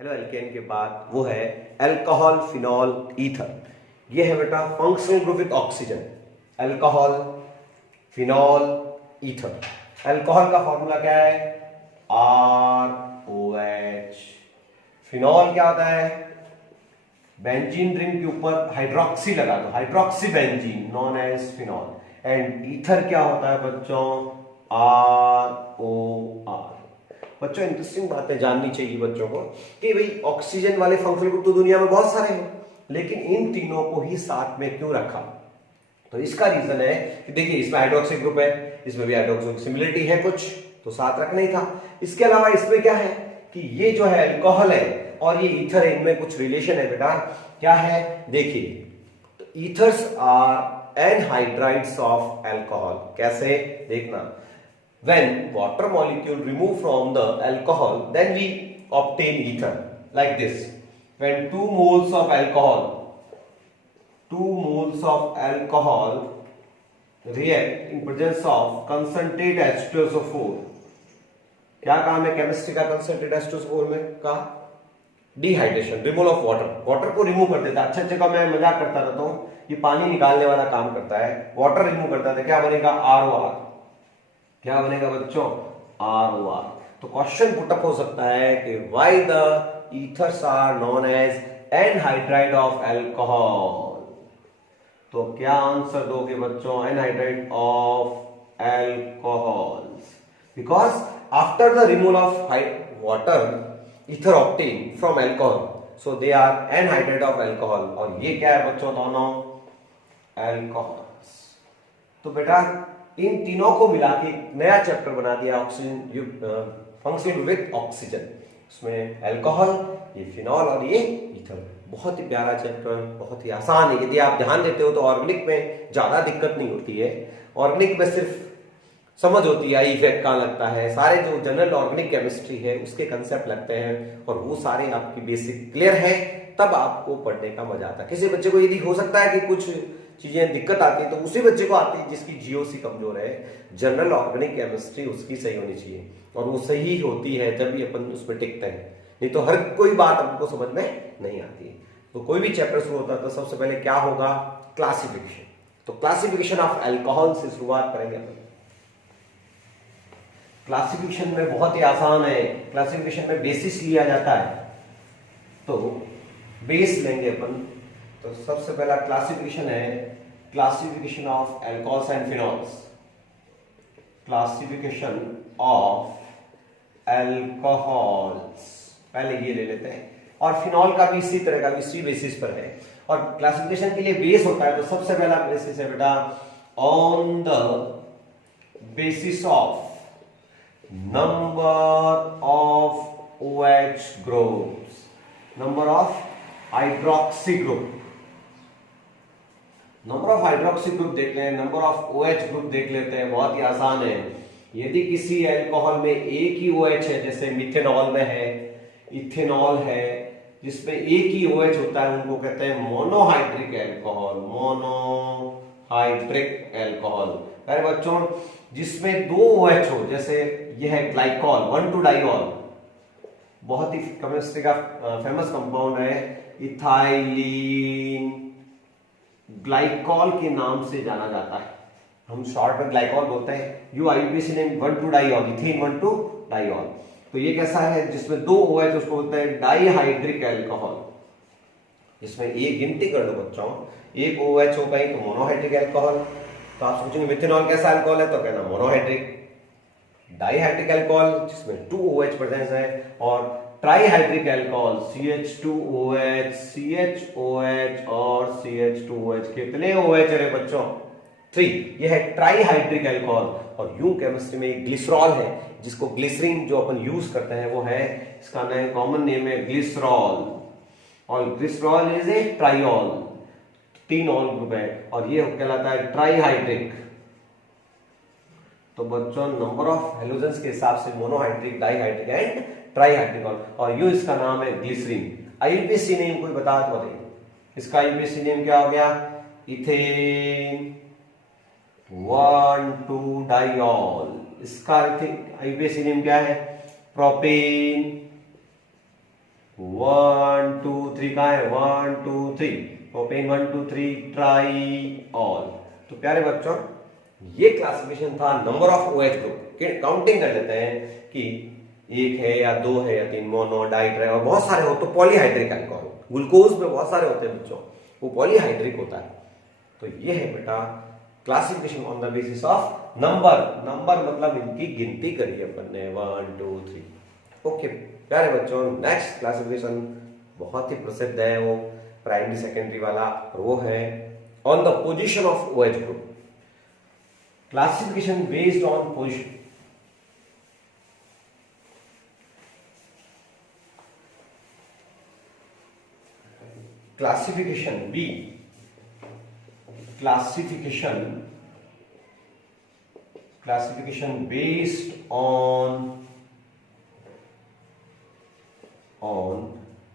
Halo alkane के बाद वो है अल्कोहल फिनॉल ईथर। ये है बेटा functional group with oxygen. Alcohol phenol ether. Alcohol का फॉर्मूला क्या है? ROH। फिनॉल क्या होता है? बेंजीन रिंग के ऊपर हाइड्रोक्सी लगा दो, hydroxy benzene known as phenol. And ether क्या होता है बच्चों? ROR। बच्चों इंटरेस्टिंग बातें जाननी चाहिए बच्चों को कि भाई ऑक्सीजन वाले फंक्शनल ग्रुप तो दुनिया में बहुत सारे हैं, लेकिन इन तीनों को ही साथ में क्यों रखा? तो इसका रीजन है कि देखिए इसमें हाइड्रोक्सी ग्रुप है, इसमें भी हाइड्रोक्सी सिमिलरिटी है कुछ, तो साथ रखना ही था। इसके अलावा इसमें क्या है कि ये जो है अल्कोहल है और ये ईथर है, इनमें कुछ रिलेशन है बेटा। क्या है? देखिए ethers are anhydrides of alcohol. कैसे? देखना, when water molecule remove from the alcohol, then we obtain ether like this. When 2 moles of alcohol react in presence of concentrated H2SO4, क्या काम है केमिस्ट्री का कंसंट्रेट H2SO4 में? का dehydration, removal of water. Water को remove कर देता है। अच्छे का मैं मजाक करता रहता हूं, ये पानी निकालने वाला काम करता है, वाटर रिमूव करता है। क्या बनेगा? ROR। क्या बनेगा बच्चों? ROR। तो क्वेश्चन पुटअप हो सकता है कि why the ethers are known as anhydride of alcohol. तो क्या आंसर दोगे बच्चों? Anhydride of alcohols, because after the removal of water ether obtain from alcohol, so they are anhydride of alcohol. और ये क्या है बच्चों? दोनों अल्कोहल्स। तो बेटा इन तीनों को मिला के एक नया चैप्टर बना दिया ऑक्सीजन फंक्शनल विद ऑक्सीजन। उसमें अल्कोहल, ये फिनॉल और ये ईथर। बहुत ही प्यारा चैप्टर, बहुत ही आसान है। यदि आप ध्यान देते हो तो ऑर्गेनिक में ज्यादा दिक्कत नहीं होती है। ऑर्गेनिक में सिर्फ समझ होती है इफेक्ट कहाँ लगता है, सारे जो जनरल ऑर्गेनिक केमिस्ट्री है उसके कंसेप्ट लगते हैं और वो सारे आपकी बेसिक क्लियर है, तब आपको पढ़ने का मजा आता है। किसी बच्चे को यदि हो सकता है कि कुछ चीजें दिक्कत आती है तो उसी बच्चे को आती है जिसकी जीओसी कमजोर है। जनरल ऑर्गेनिक केमिस्ट्री उसकी सही होनी चाहिए और वो सही होती है जब भी अपन उसमें टिकते हैं, नहीं तो हर कोई बात हमको समझ में नहीं आती है। तो कोई भी चैप्टर शुरू होता है तो सबसे पहले क्या होगा? क्लासिफिकेशन। तो क्लासिफिकेशन ऑफ अल्कोहल से शुरुआत करेंगे अपन। क्लासिफिकेशन में बहुत ही आसान है। क्लासिफिकेशन में बेसिस लिया जाता है, तो बेस लेंगे अपन। तो सबसे पहला क्लासिफिकेशन है classification of alcohols and phenols. Classification of alcohols पहले ये ले लेते हैं, और फिनॉल का भी इसी तरह का, इसी बेसिस पर है। और क्लासिफिकेशन के लिए बेस होता है, तो सबसे पहला बेसिस है बेटा on the basis of number of OH groups, number of hydroxy group. Number of hydroxy group देख लें, नंबर ऑफ OH ग्रुप देख लेते हैं। बहुत ही आसान है। यदि किसी अल्कोहल में एक ही OH है, जैसे मिथेनॉल में है, इथेनॉल है, जिसमें एक ही OH होता है, उनको कहते हैं मोनोहाइड्रिक अल्कोहल। Monohydric alcohol. अरे बच्चों जिसमें दो OH हो, जैसे यह है ग्लाइकॉल 1,2-डाइऑल, बहुत ही केमिस्ट्री का फेमस कंपाउंड है, इथाइलिन ग्लाइकॉल के नाम से जाना जाता है। हम शॉर्ट में ग्लाइकॉल बोलते हैं। You IUPAC name one two diol, ethane one two diol. तो ये कैसा है? जिसमें दो OH, उसको बोलते हैं डाइहाइड्रिक अल्कोहल। इसमें एक गिनती कर लो बच्चों, एक OH हो गई तो मोनोहाइड्रिक अल्कोहल। तो आप सोचेंगे मिथेनॉल कैसा अल्कोहल है, तो कहना मोनोहाइड्रिक। डाइहाइड्रिक अल्कोहल जिसमें 2 OH प्रेजेंस है, और ट्राइहाइड्रिक अल्कोहल CH2OH, CHOH और CH2OH। कितने OH है बच्चों? 3। यह है ट्राइहाइड्रिक अल्कोहल। और यूं केमिस्ट्री में एक ग्लिसरॉल है, जिसको ग्लिसरीन जो अपन यूज करते हैं वो है, इसका नाम कॉमन नेम है ग्लिसरॉल। और glycerol is a triol, 3 all group है, और ये कहलाता है ट्राइहाइड्रिक। तो बच्चों नंबर ऑफ हेलोजेंस के हिसाब से मोनोहाइड्रिक, डाइहाइड्रिक एंड ट्राइहाइड्रिक, और यूं इसका नाम है ग्लिसरीन। आईयूपीएसी नेम कोई बता तो बताइए, इसका आईयूपीएसी नेम क्या हो गया? इथेन 1,2-डाइऑल। इसका आईयूपीएसी नेम क्या है? प्रोपेन 1 2 3 कहाँ है, 1 2 3 ओपन 1 2 3 ट्राइऑल। तो प्यारे बच्चों ये क्लासिफिकेशन था number of OH group. Counting कर लेते हैं कि एक है या दो है या तीन, मोनो डाई ट्राई और बहुत सारे हो तो पॉलीहाइड्रिक अल्कोहल। ग्लूकोज में बहुत सारे होते हैं बच्चों, वो पॉलीहाइड्रिक होता है। तो ये है बेटा classification on the basis of number. Number मतलब इनकी गिनती करिए अपन ने 1 2 3। ओके प्यारे बच्चों नेक्स्ट क्लासिफिकेशन बहुत ही प्रसिद्ध है, वो प्राइमरी सेकेंडरी वाला, और वो है on the position of OH group. Classification based on position. Classification B, classification based on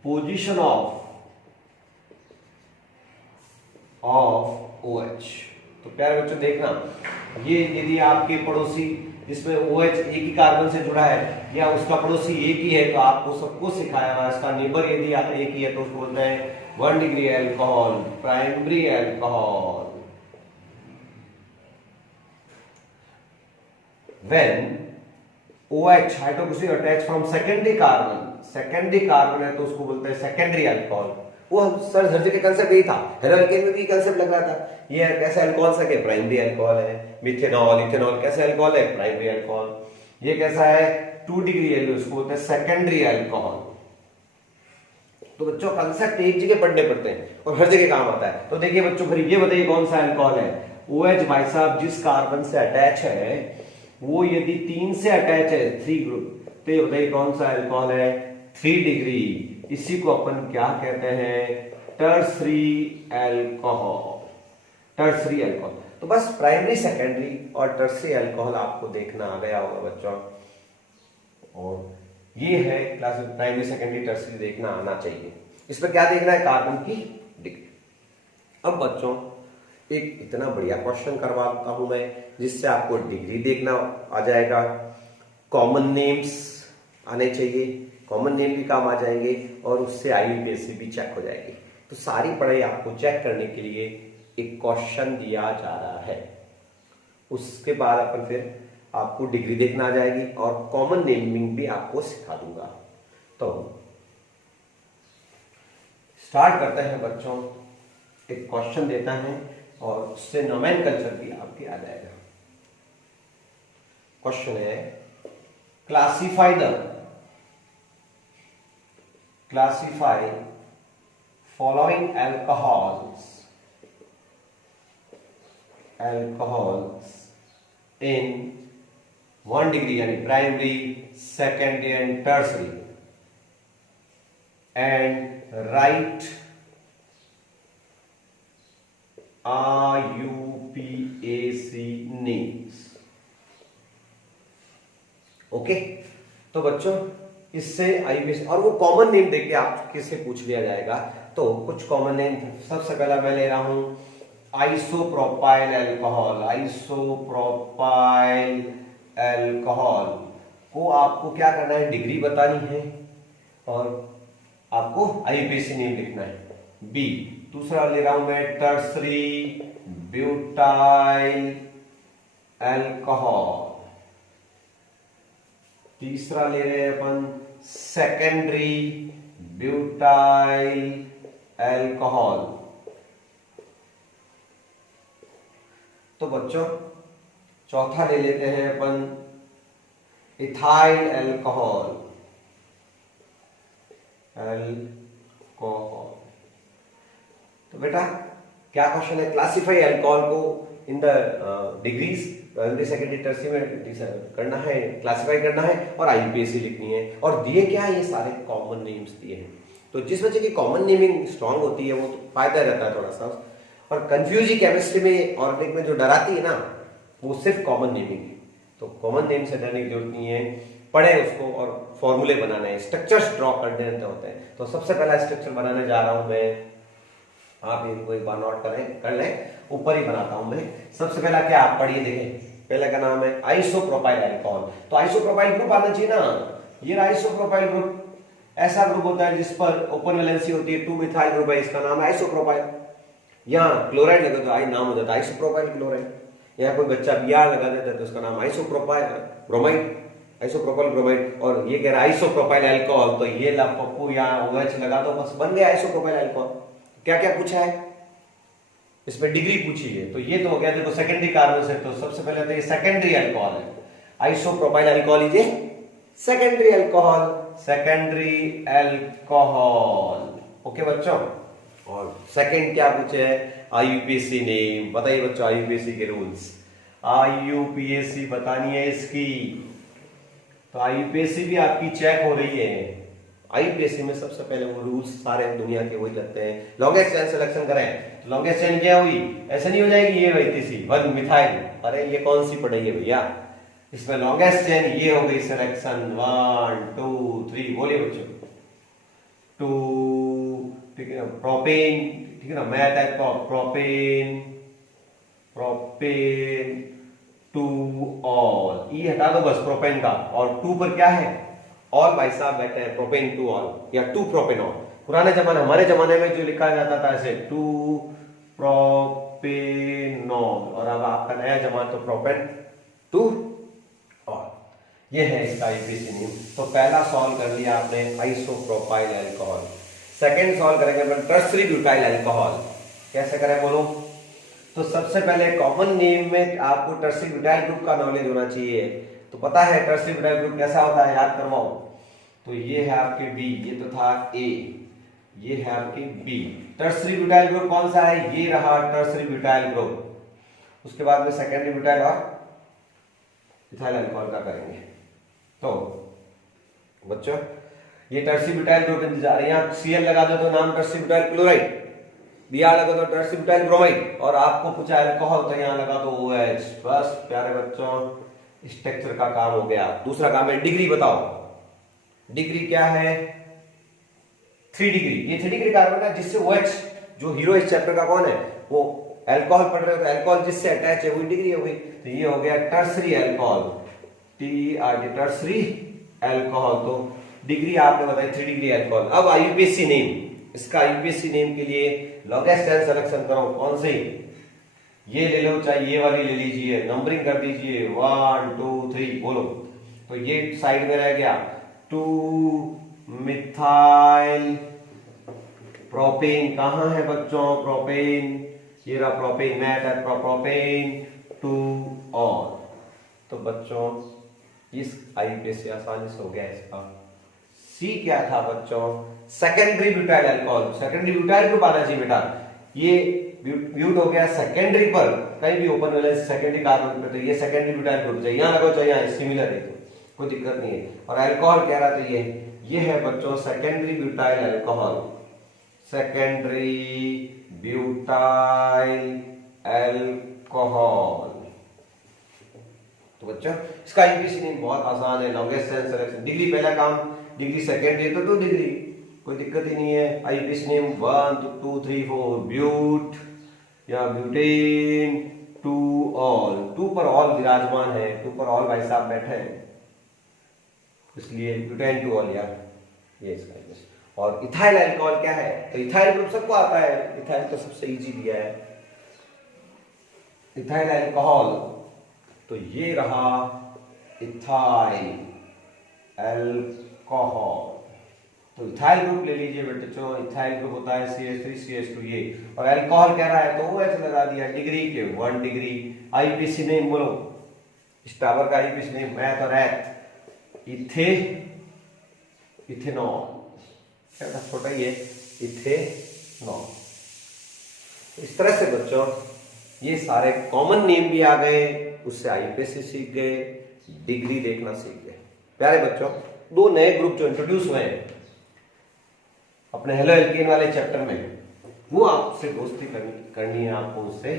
position of OH। तो प्यारे बच्चों देखना, ये यदि आपके पड़ोसी जिसमें OH एक ही कार्बन से जुड़ा है या उसका पड़ोसी एक ही है तो आपको सबको सिखाया हुआ, इसका नेबर यदि आप एक ही है तो उसको बोलते हैं 1 degree alcohol, primary alcohol. When OH hydroxy attach from secondary carbon है तो उसको बोलते हैं सेकेंडरी अल्कोहल। वो सर सर्जरी के कंसेप्ट यही था, हेलोल्केन में भी कंसेप्ट लग रहा था। ये कैसे अल्कोहल सके, प्राइमरी अल्कोहल है। मिथेनॉल इथेनॉल कैसे अल्कोहल है, प्राइमरी अल्कोहल। ये कैसा है 2 डिग्री है, उसको बोलते हैं सेकेंडरी अल्कोहल। तो बच्चों कंसेप्ट एक जगह पढ़ने पड़ते हैं और हर जगह काम आता है। तो देखिए बच्चों फिर ये बताइए कौन सा अल्कोहल है। OH भाई साहब जिस कार्बन से अटैच है वो यदि 3 से अटैच है 3 ग्रुप, तो ये बताइए कौन सा अल्कोहल है, 3 डिग्री। इसी को अपन क्या कहते हैं, टर्सरी अल्कोहल। Tertiary alcohol. तो बस प्राइमरी सेकेंडरी और टर्सरी अल्कोहल आपको देखना आ गया होगा बच्चों, और ये है क्लास प्राइमरी सेकेंडरी टर्सरी देखना आना चाहिए। इसमें क्या देखना है, कार्बन की डिग्री। अब बच्चों एक इतना बढ़िया क्वेश्चन करवाता हूं मैं जिससे आपको डिग्री देखना आ जाएगा, कॉमन नेम्स आने चाहिए, कॉमन नेम भी काम आ जाएंगे और उससे IUPAC भी चेक हो जाएगी। तो सारी पढ़ाई आपको चेक करने के लिए एक क्वेश्चन दिया जा रहा है, उसके बाद अपन फिर आपको डिग्री देखना आ जाएगी और कॉमन नेमिंग भी आपको सिखा दूंगा। तो स्टार्ट करते हैं बच्चों, एक क्वेश्चन देता है और उससे नोमेनकल्चर भी आपके आ जाएगा। क्वेश्चन है क्लासिफाई फॉलोइंग अल्कोहल्स इन 1 डिग्री यानी primary secondary and tertiary and right IUPAC names. Okay तो बच्चों इससे IUPAC और वो कॉमन नेम देके आप किससे पूछ लिया जाएगा। तो कुछ कॉमन नेम सबसे पहला मैं ले रहा हूं आइसोप्रोपाइल अल्कोहल को आपको क्या करना है, डिग्री बतानी है और आपको IUPAC नेम लिखना है। बी दूसरा ले रहा हूं मैं टर्सरी ब्यूटाइल अल्कोहल। तीसरा ले रहे हैं अपन सेकेंडरी ब्यूटाइल अल्कोहल। तो बच्चों चौथा ले लेते हैं अपन इथाइल अल्कोहल। तो बेटा क्या क्वेश्चन है, क्लासिफाई अल्कोहल को in the degrees primary secondary tertiary में करना है, क्लासिफाई करना है और IUPAC लिखनी है। और दिए क्या है, ये सारे कॉमन नेम्स दिए हैं। तो जिस बच्चे की कॉमन नेमिंग स्ट्रांग होती है वो तो फायदा रहता है थोड़ा सा, और कंफ्यूजिंग केमिस्ट्री में ऑर्गेनिक में जो डराती है ना वो सिर्फ कॉमन नेमिंग है। तो कॉमन नेम से डरने की जरूरत नहीं है, पढ़े उसको और फॉर्मूले बनाना है, स्ट्रक्चर्स ड्रॉ करने होते हैं। तो सबसे पहला स्ट्रक्चर बनाने जा रहा हूं मैं, आप इनको एक बार नोट कर लें, ऊपर ही बनाता हूं मैं। सबसे पहला क्या आप पढ़िए, देखें पहले का नाम है आइसोप्रोपाइल अल्कोहल। तो आइसोप्रोपाइल ग्रुप आना चाहिए ना, ये आइसोप्रोपाइल ग्रुप ऐसा ग्रुप होता है जिस पर ओपन वैलेंसी होती है 2 मिथाइल ग्रुप है, इसका नाम है आइसोप्रोपाइल। यहाँ क्लोराइड लगा तो आई नाम हो जाता है आइसोप्रोपाइल क्लोराइड। यहाँ कोई बच्चा Br लगा देता है तो उसका नाम आइसोप्रोपाइल ब्रोमाइड, आइसोप्रोपाइल ब्रोमाइड। और ये कह रहा है आइसोप्रोपाइल अल्कोहल, तो ये पप्पू यहाँ OH लगा दो, बस बन गया आइसोप्रोपाइल अल्कोहल। क्या क्या पूछा है इसमें? डिग्री पूछी है, तो ये तो हो गया देखो सेकेंडरी कार्बन से। तो सबसे पहले तो ये सेकेंडरी अल्कोहल है, आइसोप्रोपाइल अल्कोहल ये secondary alcohol, secondary alcohol. Okay बच्चों, और सेकंड क्या पूछे है? IUPAC name. बताइए बच्चों IUPAC के रूल्स। IUPAC बतानी है इसकी, तो IUPAC भी आपकी चेक हो रही है। IUPAC में सबसे पहले वो रूल्स सारे दुनिया के वही लगते हैं। लॉन्गेस्ट चेन सिलेक्शन करें तो लॉन्गेस्ट चेन क्या हुई? ऐसे नहीं हो जाएगी ये वही सी 1 मिथाइल, अरे ये कौन सी पढ़ाई है भैया? इसमें लॉन्गेस्ट चेन ये हो गई सिलेक्शन 1 2 3, बोलिए बच्चों 2, ठीक है, प्रोपेन, ठीक है ना, मैथ टाइप का प्रोपेन, प्रोपेन 2 ऑल, ई हटा दो बस प्रोपेन का, और 2 पर क्या है? ऑल भाई साहब बैठे हैं, प्रोपेन 2 ऑल या 2 प्रोपेनॉल। पुराने जमाने, हमारे जमाने में जो लिखा जाता था ऐसे 2 प्रोपेनॉल, और अब आपका नया जमाना तो प्रोपेन 2 ऑल। ये है इसका IUPAC नेम। तो पहला सॉल्व कर लिया आपने आइसोप्रोपाइल अल्कोहल। सेकंड सॉल्व करेंगे अपन टर्सरी ब्यूटाइल अल्कोहल। कैसे करें बोलो? तो सबसे पहले कॉमन नेम में आपको टर्सरी ब्यूटाइल ग्रुप का नॉलेज होना चाहिए। तो पता है टर्सरी ब्यूटाइल ग्रुप कैसा होता है, याद करवाओ। तो ये है आपके B, ये तो था A, ये है आपके B। टर्सरी ब्यूटाइल ग्रुप कौन सा है? ये रहा टर्सरी ब्यूटाइल ग्रुप। उसके बाद में सेकेंडरी ब्यूटाइल और इथाइल अल्कोहल का करेंगे। तो बच्चों ये टर्सरी ब्यूटाइल ग्रुप इंतजार है, यहाँ Cl लगा दो तो नाम टर्सरी ब्यूटाइल क्लोराइड, Br लगा दो टर्सरी ब्यूटाइल ब्रोमाइड, और आपको पूछा अल्कोहल तो यहाँ लगा दो OH। बस प्यारे बच्चों स्ट्रक्चर का काम हो गया। दूसरा काम है डिग्री बताओ। डिग्री क्या है? 3 डिग्री। ये 3 डिग्री कार्बन है जिससे OH, जो हीरो इस चैप्टर का कौन है? वो अल्कोहल पढ़ रहे हो तो अल्कोहल जिससे अटैच है वही डिग्री हो गई। तो ये हो गया टर्सरी अल्कोहल, टर्सरी अल्कोहल। तो डिग्री आपने बताई 3 डिग्री अल्कोहल। अब IUPAC नेम, इसका IUPAC नेम के लिए लॉन्गेस्ट चेन सिलेक्शन करो। कौन सी? ये ले लो, चाहे ये वाली ले लीजिए, नंबरिंग कर दीजिए 1 2 3, बोलो। तो ये साइड में रह गया 2 मिथाइल प्रोपेन। कहां है बच्चों प्रोपेन? ये रहा प्रोपेन, मैथ है प्रोपेन 2 ऑल। तो बच्चों इस IUPAC आसानी से हो गया इसका। C क्या था बच्चों? Secondary butyl alcohol. Secondary butyl group आना चाहिए बेटा। ये ब्यूट हो गया सेकेंडरी पर, कहीं भी ओपन वैलेंस सेकेंडरी कार्बन पे, तो ये सेकेंडरी ब्यूटाइल ग्रुप चाहिए। यहां लगाओ चाहे यहाँ सिमिलर है, तो कोई दिक्कत नहीं है। और अल्कोहल कह रहा था ये है बच्चों secondary butyl alcohol, secondary butyl alcohol. तो बच्चों इसका IUPAC नेम बहुत आसान है, लॉन्गेस्ट चेन सिलेक्शन। डिग्री पहला काम, डिग्री सेकेंडरी तो 2 डिग्री, कोई दिक्कत ही नहीं है। IUPAC नेम 1 2 3 4 ब्यूट या ब्यूटेन 2 ऑल। 2 पर ऑल विराजमान है, 2 पर ऑल भाई साहब बैठे हैं, इसलिए ब्यूटेन 2 ऑल यार, ये इसका। और इथाइल अल्कोहल क्या है? तो इथाइल ग्रुप सबको आता है, इथाइल तो सबसे इजी दिया है। इथाइल अल्कोहल, तो ये रहा इथाइल अल्कोहल। तो इथाइल ग्रुप ले लीजिए बेटे, जो इथाइल ग्रुप होता है CH3 CH2 ये, और अल्कोहल कह रहा है तो OH लगा दिया। डिग्री के 1 डिग्री। IUPAC नेम बोलो, इस टावर का IUPAC नेम मैथ और एथ, इथेनॉल, छोटा ही है इथेनॉल। इस तरह से बच्चों ये सारे कॉमन नेम भी आ गए, उससे IUPAC सीख गए, डिग्री देखना सीख गए। प्यारे बच्चों 2 नए ग्रुप जो इंट्रोड्यूस हुए हैं अपने हेलो एल्केन वाले चैप्टर में, वो आपसे दोस्ती करनी है आपको उससे।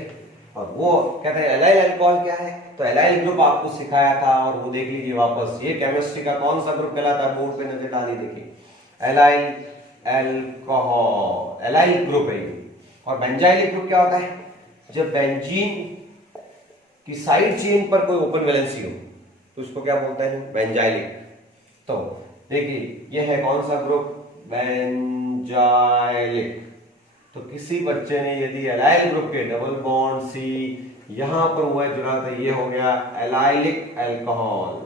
और वो कहते हैं एलाइल अल्कोहल क्या है? तो एलाइल ग्रुप आपको सिखाया था, और वो देख लीजिए वापस। ये केमिस्ट्री का कौन सा ग्रुप कहलाता है? बोर्ड पे नजर डाली देखिए, एलाइल अल्कोहल, एलाइल ग्रुप है। और बेंजाइलिक ग्रुप क्या होता है? जब बेंजीन की साइड चेन पर कोई ओपन वैलेंसी हो तो उसको क्या बोलते हैं? बेंजाइलिक। तो देखिए ये है कौन सा ग्रुप, बेंजाइलिक। तो किसी बच्चे ने यदि एलाइल ग्रुप के डबल बॉन्ड सी यहां पर हुआ जुड़ा तो ये हो गया एलाइलिक अल्कोहल।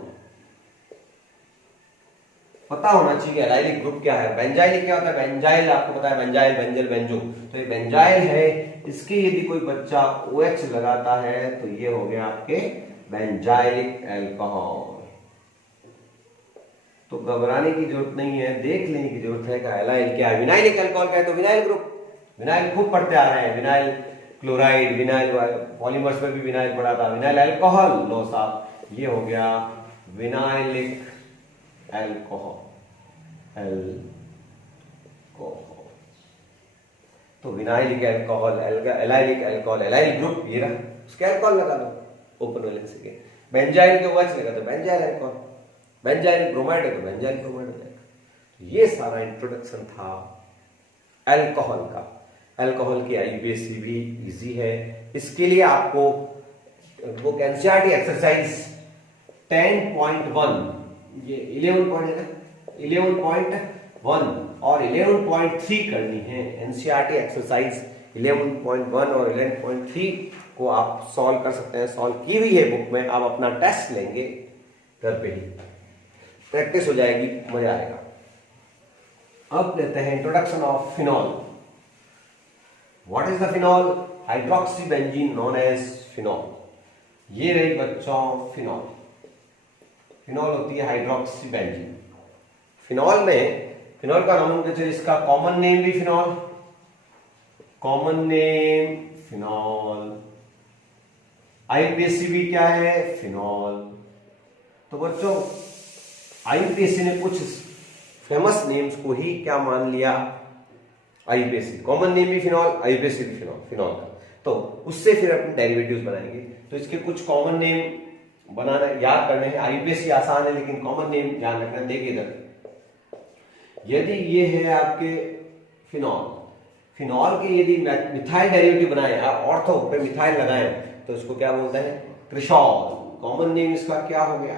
पता होना चाहिए एलाइलिक ग्रुप क्या है। बेंजाइलिक क्या होता है, बेंजाइल आपको पता है, बेंजाइल, बेंजल, बेंजो। तो ये बेंजाइल है, इसके यदि कोई बच्चा OH लगाता है तो ये हो गया आपके बेंजाइलिक अल्कोहल। तो घबराने की जरूरत नहीं है, देख लेने की जरूरत है कि एलाइल क्या है। विनाइलिक अल्कोहल क्या है, तो विनाइल ग्रुप। विनाइल खूब पढ़ते आ रहे हैं, विनाइल क्लोराइड, विनाइल पॉलीमर्स में भी विनाइल पढ़ा था। विनाइल अल्कोहल, लो साहब, ये हो गया विनाइलिक अल्कोहल। तो vinylic alcohol, allylic alcohol, allyl group ये रहा, उसके अल्कोहल लगा दो ओपन वैलेंसी के। बेंजाइल के OH लगा दो बेंजाइल अल्कोहल, बेंजाइल ब्रोमाइड है तो बेंजाइल ब्रोमाइड हो जाएगा। ये सारा इंट्रोडक्शन था अल्कोहल का। अल्कोहल की IUPAC भी इजी है। इसके लिए आपको वो NCERT एक्सरसाइज 10.1, ये 11.1 और 11.3 करनी है। NCERT एक्सरसाइज 11.1 और 11.3 को आप सॉल्व कर सकते हैं, सॉल्व की हुई है बुक में। आप अपना टेस्ट लेंगे घर पे ही, प्रैक्टिस हो जाएगी, मजा आएगा। अब लेते हैं introduction of phenol. What is the phenol, hydroxy benzene known as phenol. ये रही बच्चों फिनॉल। फिनॉल होती है हाइड्रोक्सी बेंजीन। फिनॉल में, फिनॉल का नोमेनक्लेचर, इसका कॉमन नेम भी phenol, common name phenol, IUPAC भी क्या है, फिनॉल। तो बच्चों IUPAC ने कुछ फेमस नेम्स को ही क्या मान लिया, IUPAC कॉमन नेम भी फिनॉल, IUPAC भी फिनॉल का। तो उससे फिर अपने डेरिवेटिव्स बनाएंगे। तो इसके कुछ कॉमन नेम बनाना, याद करने हैं। IUPAC आसान है लेकिन कॉमन नेम ध्यान रखना। देखिए इधर, यदि ये है आपके फिनॉल, फिनॉल के यदि मिथाइल डेरिवेटिव बनाए, ऑर्थो पे मिथाइल लगाए तो इसको क्या बोलते हैं, क्रिसॉल। कॉमन नेम इसका क्या हो गया,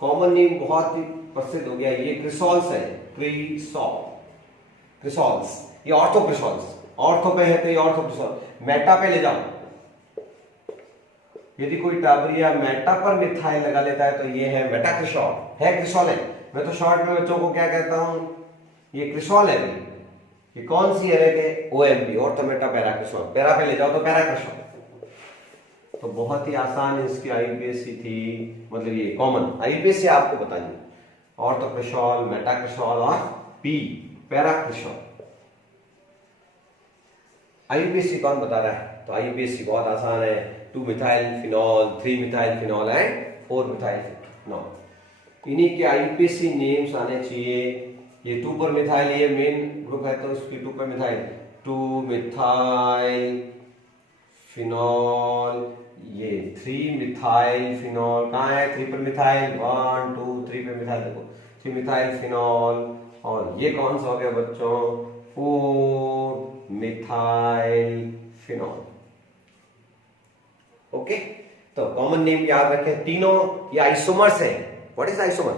कॉमन नेम बहुत ही प्रसिद्ध हो गया, ये क्रिसॉल्स है, क्रिसॉल, क्रिसॉल्स। ये ऑर्थो क्रिसॉल्स, ऑर्थो पे है तो ये ऑर्थो क्रिसॉल। मेटा पे ले जाओ, यदि कोई टाबर या मेटा पर मिथाइल लगा लेता है तो ये है मेटा क्रिसॉल, है क्रिसॉल है। मैं तो शॉर्ट में बच्चों को क्या कहता हूं, ये क्रिसॉल है भाई। ये कौन सी है, OMP, ऑर्थोमेटा पैरा क्रिसॉल। पैरा पे ले जाओ तो पैरा क्रिसॉल। तो बहुत ही आसान इसकी IUPAC थी, मतलब ये कॉमन IUPAC आपको बताइए, ऑर्थो क्रिसॉल, मेटा क्रिसॉल और पैरा क्रिसॉल। IUPAC कौन बता रहा है, तो IUPAC बहुत आसान है, 2 methyl phenol, 3 methyl phenol and 4 methyl phenol. इन्हीं के IUPAC नेम्स आने चाहिए। ये 2 पर मिथाइल, ये मेन ग्रुप है तो इसकी 2 पर मिथाइल, 2 मिथाइल फिनॉल, ये 3 मिथाइल फिनॉल, कहाँ है 3 पर मिथाइल, 1 2 3 पर मिथाइल, देखो 3 मिथाइल फिनॉल। और ये कौन सा हो गया बच्चों, 4 मिथाइल फिनॉल। ओके, तो कॉमन नेम याद रखें, तीनों ये आइसोमर्स हैं। What is isomer,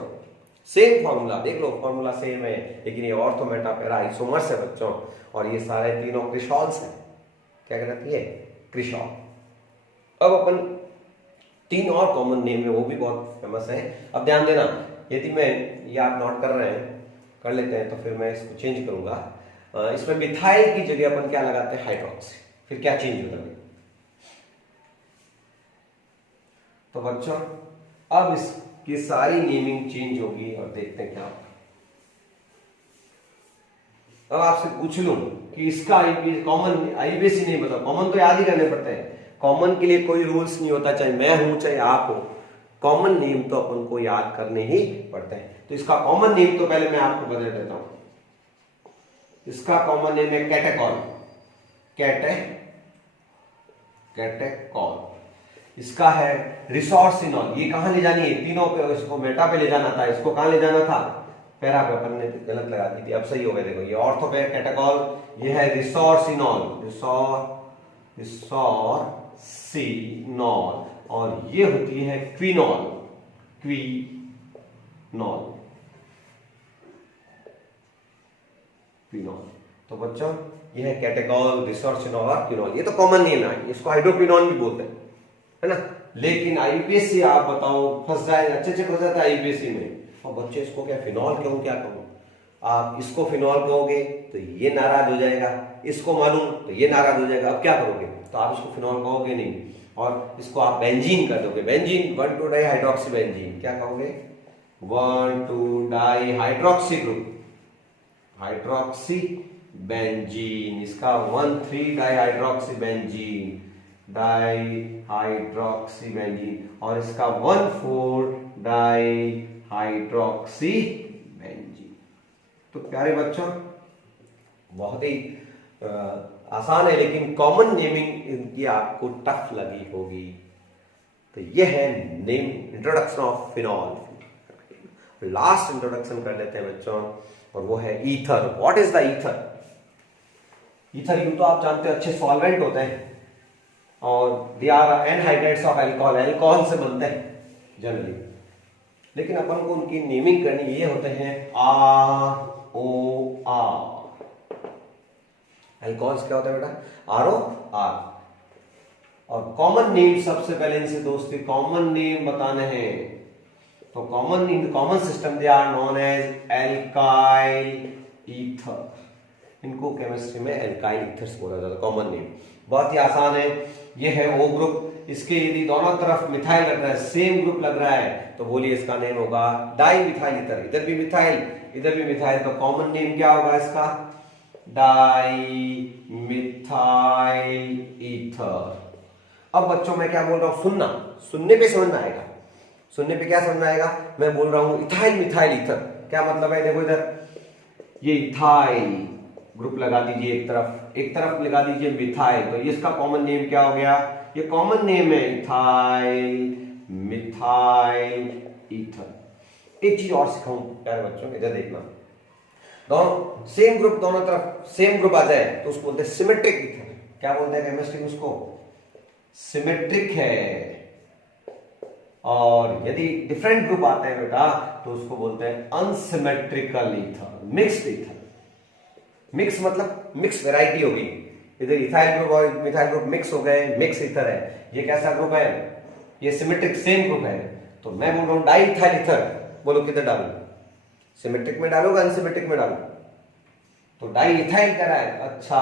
same formula, देख लो फॉर्मूला सेम है, लेकिन ये ऑर्थो मेटा पैरा आइसोमर्स है बच्चों। और ये सारे तीनों क्रिसॉल्स हैं, क्या कहलाती है, क्रिसॉल। अब अपन 3 और कॉमन नेम है, वो भी बहुत फेमस है। अब ध्यान देना, यदि मैं ये आप नोट कर रहे हैं, कर लेते हैं, तो फिर मैं इसको चेंज करूंगा। इसमें मिथाइल की जगह अपन क्या लगाते हैं, हाइड्रोक्सी। फिर क्या चेंज होता है, तो बच्चों अब इसकी सारी नेमिंग चेंज होगी और देखते हैं क्या होगा। अब आपसे पूछ लूं कि इसका कॉमन IUPAC नहीं बताओ, कॉमन तो याद ही करने पड़ते हैं। कॉमन के लिए कोई रूल्स नहीं होता, चाहे मैं हूं चाहे आप हो, कॉमन नेम तो अपन को याद करने ही पड़ते हैं। तो इसका कॉमन नेम तो पहले मैं आपको बता देता हूं। इसका कॉमन नेम है कैटेकॉल, कैटेकॉल। इसका है रिसोर्सिनॉल, ये कहां ले जानी है, तीनों पे, इसको मेटा पे ले जाना था, इसको कहां ले जाना था, पैरा पे। अपन ने गलत लगा दी थी, अब सही हो गया। देखो ये ऑर्थो पे कैटेकॉल, ये है रिसोर्सिनॉल, रिसोर्सिनॉल, और ये होती है क्विनॉल, क्विनॉल। हाइड्रोक्विनॉल। तो बच्चों ये है कैटेगॉल, रिसर्च और क्विनॉल, ये तो कॉमन नेम है, इसको हाइड्रोक्विनॉल भी बोलते हैं, है ना। लेकिन आईपीएससी आप बताओ फंस जाए, अच्छे से फंस जाता है आईपीएससी में, और बच्चे इसको क्या फिनॉल कहूं क्या कहूं, आप इसको फिनॉल कहोगे तो ये नाराज हो जाएगा, इसको मालूम तो ये नाराज हो जाएगा, अब क्या करोगे, तो आप इसको फिनॉल कहोगे नहीं, और इसको आप बेंजीन कर दोगे, बेंजीन 1,2 डाई हाइड्रोक्सी बेंजीन, क्या कहोगे 1,2 di hydroxy group, hydroxy benzene, इसका 1,3 di hydroxy benzene, di hydroxy benzene, और इसका 1,4 डाई हाइड्रोक्सी बेंजीन। तो प्यारे बच्चों बहुत ही आसान है, लेकिन कॉमन नेमिंग इनकी आपको टफ लगी होगी। तो ये है name introduction of phenol. Last introduction कर लेते हैं बच्चों, और वो है ether. What is the ether? Ether यूं तो आप जानते हो अच्छे सॉल्वेंट होते हैं, और they are anhydrides of alcohol, alcohol से बनते हैं जनरली, लेकिन अपन को उनकी नेमिंग करनी, ये होते हैं ROR। अल्कोहल्स क्या होता है बेटा? ROR। और कॉमन नेम सबसे पहले इनसे दोस्ती कॉमन नेम बताने हैं, तो common in common system they are known as alkyl ether. इनको केमिस्ट्री में एल्काइल ईथर्स बोला जाता है, कॉमन नेम। बहुत ही आसान है, ये है O ग्रुप, इसके यदि दोनों तरफ मिथाइल लग रहा है, सेम ग्रुप लग रहा है, तो बोलिए इसका नेम होगा डाई मिथाइल ईथर। इधर भी मिथाइल इधर भी मिथाइल, तो कॉमन नेम क्या होगा इसका? Di methyl ether. अब बच्चों मैं क्या बोल रहा हूं, सुनना, सुनने पे समझ में आएगा, सुनने पे क्या समझ में आएगा, मैं बोल रहा हूं इथाइल मिथाइल ईथर, क्या मतलब है? देखो इधर ये इथाइल ग्रुप लगा दीजिए, एक तरफ लगा दीजिए मिथाइल, तो इसका कॉमन नेम क्या हो गया? ये कॉमन नेम है इथाइल मिथाइल ईथर। एक चीज और सिखाऊं प्यारे बच्चों, इधर देखना, दोनों सेम ग्रुप, दोनों तरफ सेम ग्रुप आ जाए तो उसको बोलते हैं सिमेट्रिक ईथर। क्या बोलते हैं केमिस्ट्री में उसको? सिमेट्रिक है। और यदि डिफरेंट ग्रुप आते हैं बेटा तो उसको बोलते हैं unsymmetrical ether, mixed ether. Mix मतलब मिक्स वैरायटी होगी, इधर इथाइल ग्रुप और मिथाइल ग्रुप मिक्स हो गए, मिक्स ईथर है। ये कैसा ग्रुप है? ये सिमेट्रिक सेम ग्रुप है। तो मैं बोल रहा हूं डाई इथाइल ईथर, बोलो किधर डालूं? सिमेट्रिक में डालूंगा अनसिमेट्रिक में डालूं? तो डाई इथाइल कह रहा है, अच्छा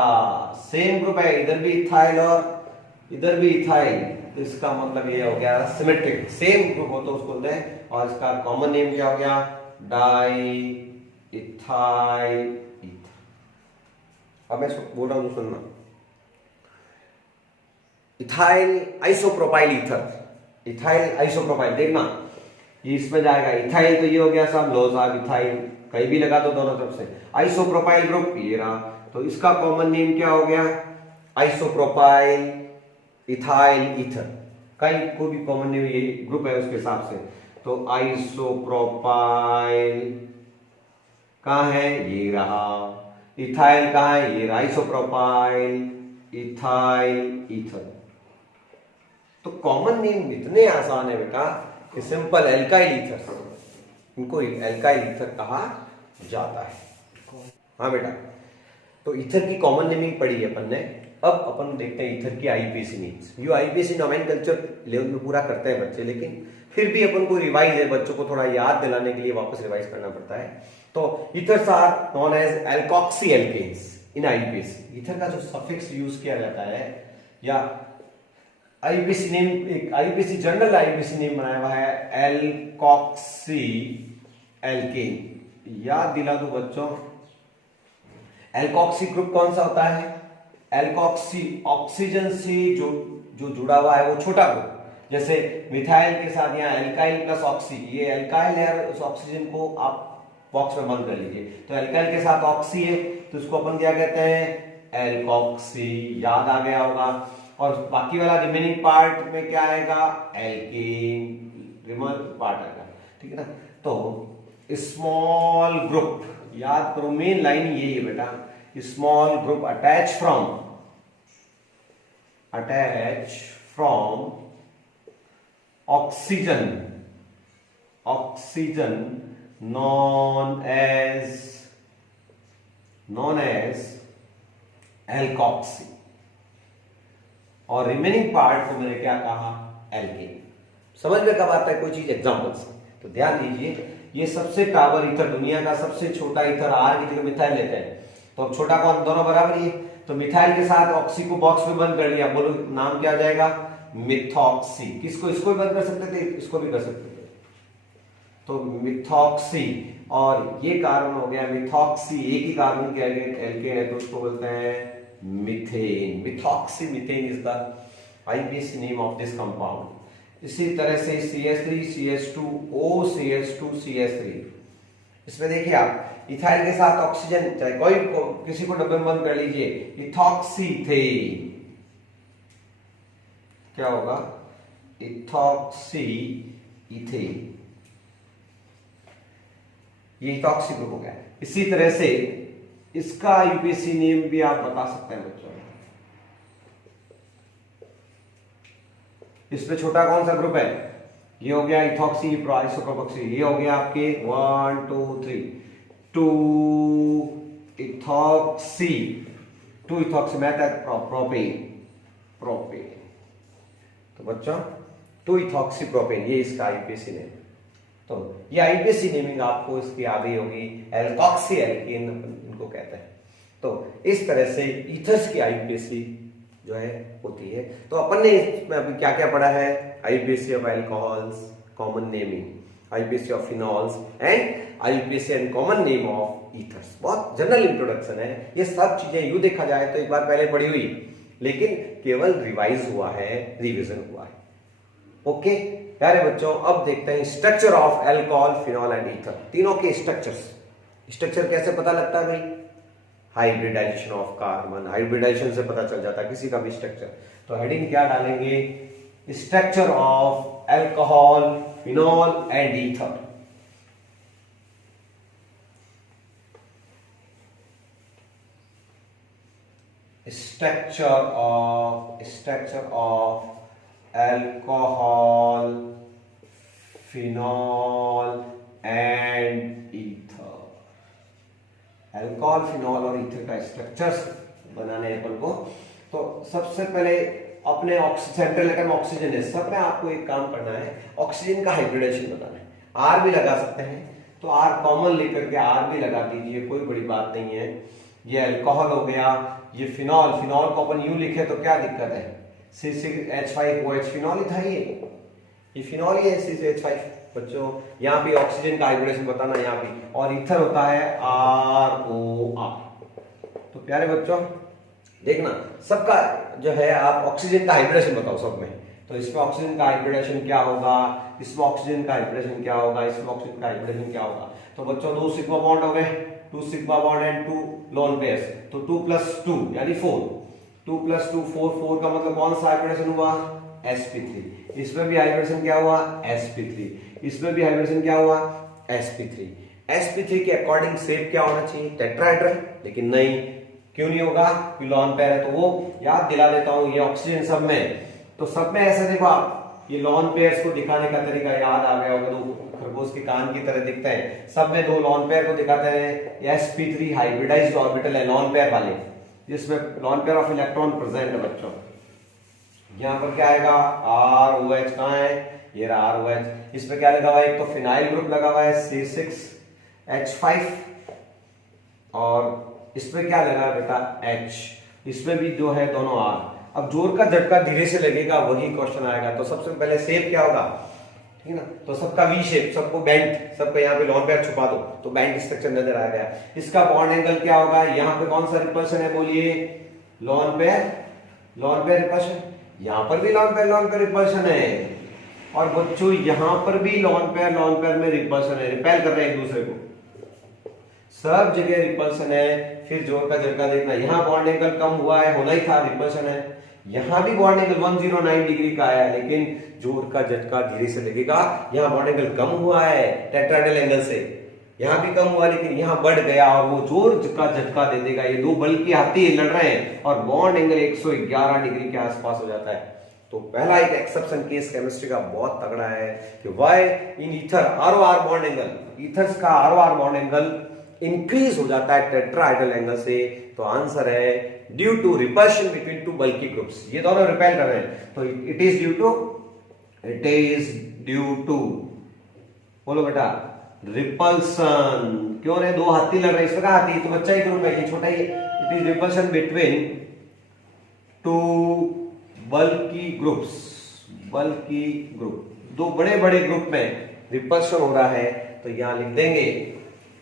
सेम ग्रुप है, इधर भी इथाइल और इधर भी इथाइल, तो इसका मतलब ये हो गया सिमेट्रिक, सेम ग्रुप हो तो उसको बोलते हैं। और इसका कॉमन नेम क्या हो गया? Di ethyl ether. अब मैं बोल रहा हूं तो सुनना, ethyl isopropyl ether, ethyl isopropyl, देखना ये इसमें जाएगा, इथाइल तो ये हो गया साहब, लो साहब इथाइल कहीं भी लगा दो दोनों तरफ से, आइसोप्रोपाइल ग्रुप ये रहा, तो इसका कॉमन नेम क्या हो गया? Isopropyl ethyl ether. कहीं कोई भी कॉमन नेम ये ग्रुप है उसके हिसाब से, तो आइसोप्रोपाइल कहां है? ये रहा। इथाइल कहां है? ये रहा, आइसोप्रोपाइल इथाइल ईथर। तो कॉमन नेम इतने आसान है बेटा कि सिंपल एल्काइल ईथर, इनको एल्काइल ईथर कहा जाता है। हाँ बेटा, तो ईथर की कॉमन नेमिंग पढ़ी है अपन ने। अब अपन देखते हैं ईथर की आईपीएसी मीन्स। ये आईपीएसी नोमेनकल्चर लेवल में पूरा करते हैं बच्चे, लेकिन फिर भी अपन को रिवाइज है, बच्चों को थोड़ा याद दिलाने के लिए वापस रिवाइज करना पड़ता है। तो ethers are known as alkoxy alkanes in IUPAC. Ether का जो सफिक्स यूज किया जाता है, या IUPAC name, IUPAC general IUPAC name बनाया हुआ है एल्कोक्सी एल्केन। याद दिला दो बच्चों, एल्कोक्सी ग्रुप कौन सा होता है? एल्कोक्सी ऑक्सीजन से जो जुड़ा हुआ है वो छोटा ग्रुप, जैसे मिथाइल के साथ यहाँ एल्काइल प्लस ऑक्सी, ये एल्काइल है, उस ऑक्सीजन को आप बॉक्स में बंद कर लीजिए, तो एल्काइल के साथ ऑक्सी है, तो इसको अपन क्या कहते हैं? एल्कोक्सी। याद आ गया होगा। और बाकी वाला रिमेनिंग पार्ट में क्या आएगा? एल्केन रिमेनिंग पार्ट आएगा, ठीक है ना। तो स्मॉल ग्रुप, याद करो मेन लाइन यही है बेटा, small group attach from oxygen known as known as alkoxy, और रिमेनिंग पार्ट को मैंने क्या कहा, एल्केन। समझ में कब आता है कोई चीज, एग्जांपल से। तो ध्यान दीजिए, ये सबसे टावर ईथर, दुनिया का सबसे छोटा ईथर R की जगह मिथाइल लेते हैं, तो अब छोटा कौन, दोनों बराबर ही है, तो मिथाइल के साथ ऑक्सी को बॉक्स में बंद कर लिया, बोलो नाम क्या आ जाएगा, मिथॉक्सी। किसको, इसको भी बंद कर सकते थे, इसको भी कर सकते थे, तो मिथॉक्सी, और ये कार्बन हो गया मिथॉक्सी, एक ही कार्बन के एल्केन है तो उसको बोलते हैं methane. Methoxy methane is the IUPAC name of this compound. इसी तरह से CH3 CH2O CH2 CH3, इसमें देखिए आप इथाइल के साथ ऑक्सीजन, चाहे कोई किसी को डब्बे में बंद कर लीजिए, इथॉक्सीथेन, क्या होगा, इथॉक्सी इथेन, ये इथॉक्सी ग्रुप हो गया। इसी तरह से इसका IUPAC नेम भी आप बता सकते हैं बच्चों। इसमें छोटा कौन सा ग्रुप है, ये हो गया इथॉक्सी आइसोप्रोपॉक्सी, ये हो गया आपके 1 2 3 2 इथॉक्सी, 2 इथॉक्सी प्रोपेन। तो बच्चों 2 इथॉक्सी प्रोपेन, ये इसका IUPAC नेम। तो ये IUPAC नेमिंग आपको इसकी आ गई होगी, एल्कोक्सी एल्केन इनको कहते हैं। तो इस तरह से ईथर्स की IUPAC जो है होती है। तो अपन ने इसमें अभी क्या क्या पढ़ा है, IUPAC of alcohols, common naming, IUPAC of phenols and IUPAC and common name of ethers. बहुत जनरल इंट्रोडक्शन है, ये सब चीजें यूं देखा जाए तो एक बार पहले पढ़ी हुई, लेकिन केवल रिवाइज हुआ है, रिवीजन हुआ है। ओके प्यारे बच्चों, अब देखते हैं structure of alcohol, phenol and ether, तीनों के स्ट्रक्चर्स। स्ट्रक्चर कैसे पता लगता है भाई, हाइब्रिडाइजेशन ऑफ कार्बन, हाइब्रिडाइजेशन से पता चल जाता है किसी का भी स्ट्रक्चर। तो हेडिंग क्या डालेंगे, structure of alcohol, phenol and ether. Structure of alcohol, phenol and ether. Alcohol, phenol और ईथर का स्ट्रक्चर्स बनाने हैं अपन को। तो सबसे पहले अपने सेंट्रल एटम ऑक्सीजन है, सब में आपको एक काम करना है, ऑक्सीजन का हाइब्रिडेशन बताना है। R भी लगा सकते हैं, तो R कॉमन लेकर के R भी लगा दीजिए, कोई बड़ी बात नहीं है। ये अल्कोहल हो गया, ये फिनॉल, फिनॉल को अपन यूं लिखे तो क्या दिक्कत है, C6H5OH, फिनॉल ही था ये फिनॉल ही है, C6H5। बच्चों यहाँ पे ऑक्सीजन का हाइब्रिडेशन बताना यहाँ पे, और ईथर होता है ROR। तो प्यारे बच्चों देखना, सबका जो है आप ऑक्सीजन का हाइब्रिडेशन बताओ सब में। तो इसमें ऑक्सीजन का हाइब्रिडेशन क्या होगा, इसमें ऑक्सीजन का हाइब्रिडेशन क्या होगा, इसमें ऑक्सीजन का हाइब्रिडेशन क्या होगा। तो बच्चों 2 सिग्मा बॉन्ड हो गए, 2 sigma bond and 2 lone pairs, तो 2 + 2 यानी 4, 2 + 2 4 का मतलब कौन सा हाइब्रिडेशन हुआ, sp3। इसमें भी हाइब्रिडेशन क्या हुआ, sp3। इसमें भी हाइब्रिडेशन क्या हुआ, sp3। sp3 के अकॉर्डिंग शेप क्या होना चाहिए, टेट्राहेड्रल, लेकिन नहीं, क्यों नहीं होगा, कि लॉन पेयर है। तो वो याद दिला देता हूं, ये ऑक्सीजन सब में, तो सब में ऐसे देखो आप, ये लॉन पेयर्स को दिखाने का तरीका याद आ गया होगा, दो खरगोश के कान की तरह दिखते हैं, सब में 2 लॉन पेयर को दिखाते हैं। sp3 हाइब्रिडाइज्ड ऑर्बिटल है, लॉन पेयर वाले, जिसमें lone pair of electron present है बच्चों। यहां पर क्या आएगा, ROH, कहां है, ये रहा ROH। इसमें क्या लगा हुआ है, एक तो फिनाइल ग्रुप लगा हुआ है C6H5, और इसमें क्या लगा बेटा, H। इसमें भी जो है दोनों R। अब जोर का झटका धीरे से लगेगा, वही क्वेश्चन आएगा। तो सबसे पहले शेप क्या होगा, ठीक है ना, तो सबका वी शेप, सबको बैंड, सबका यहाँ पे लॉन पेयर छुपा दो तो बैंड स्ट्रक्चर नजर आ गया। इसका बॉन्ड एंगल क्या होगा, यहाँ पे कौन सा रिपल्शन है, बोलिए, लॉन पेयर रिपल्शन। यहाँ पर भी लॉन पेयर रिपल्शन है, और बच्चों यहाँ पर भी लॉन पेयर में रिपल्शन है, रिपेल कर रहे हैं एक दूसरे को, सब जगह रिपल्शन है। फिर जोर का झटका देखना, यहाँ बॉन्ड एंगल कम हुआ है, होना ही था, रिपल्शन है। यहाँ भी बॉन्ड एंगल 109 डिग्री का आया, लेकिन जोर का झटका धीरे से लगेगा। यहाँ बॉन्ड एंगल कम हुआ है टेट्राहेड्रल एंगल से, यहाँ भी कम हुआ, लेकिन यहाँ बढ़ गया, और वो जोर का झटका दे देगा। ये 2 बल की हाथी लड़ रहे हैं, और बॉन्ड एंगल 111 डिग्री के आसपास हो जाता है। तो पहला एक एक्सेप्शन केस केमिस्ट्री का बहुत तगड़ा है कि why in ether ROR bond angle, ethers का ROR बॉन्ड एंगल इंक्रीज हो जाता है टेट्राहेड्रल एंगल से, तो आंसर है due to repulsion between two bulky groups. ये दोनों रिपेल कर रहे हैं, तो इट इज ड्यू टू बोलो बेटा रिपल्सन। क्यों रे, दो हाथी लड़ रहे, इसमें कहा हाथी, तो बच्चा ही ग्रुप है, ये छोटा ही। It is repulsion between two bulky group, दो बड़े बड़े ग्रुप में रिपल्शन हो रहा है, तो यहां लिख देंगे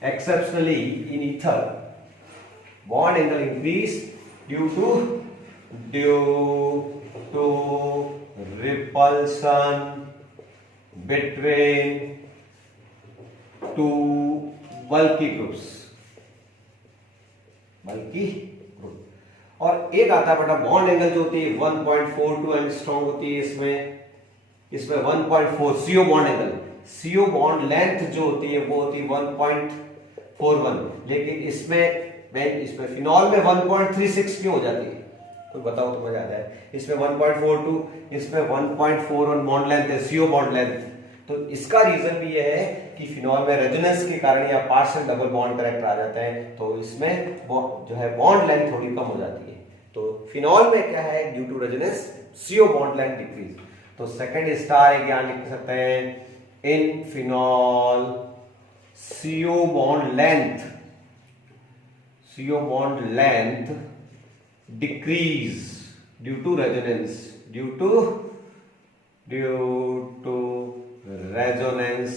exceptionally in ether bond angle increase due to repulsion between two bulky groups. और एक आता है बेटा बॉन्ड एंगल जो होती है 1.42 एंगस्ट्रॉम होती है, इसमें 1.4 CO bond angle, CO bond length जो होती है वो होती है 1.41, लेकिन इसमें फिनॉल में 1.36 क्यों हो जाती है, कोई बताओ तो मजा आता है। इसमें 1.42, इसमें 1.41 बॉन्ड लेंथ है, सीओ बॉन्ड लेंथ। तो इसका रीजन भी यह है कि फिनॉल में रेजोनेंस के कारण या पार्शियल डबल बॉन्ड करेक्टर आ जाता है, तो इसमें जो है बॉन्ड लेंथ थोड़ी कम हो जाती है। तो फिनॉल में क्या है, due to resonance CO bond length decrease. तो सेकंड स्टार एक यहां लिख सकते हैं, in phenol CO bond length decrease due to resonance, due to resonance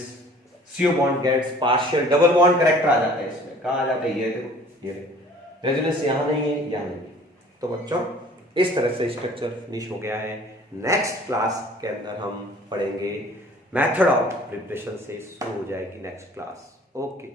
CO bond gets partial double bond character आ जाता है। इसमें कहा आ जाता है, ये देखो, ये रेजोनेंस यहां नहीं है, यहां नहीं। तो बच्चों इस तरह से स्ट्रक्चर फिनिश हो गया है। नेक्स्ट क्लास के अंदर हम पढ़ेंगे मेथड ऑफ प्रिपरेशन से शुरू हो जाएगी नेक्स्ट क्लास। ओके।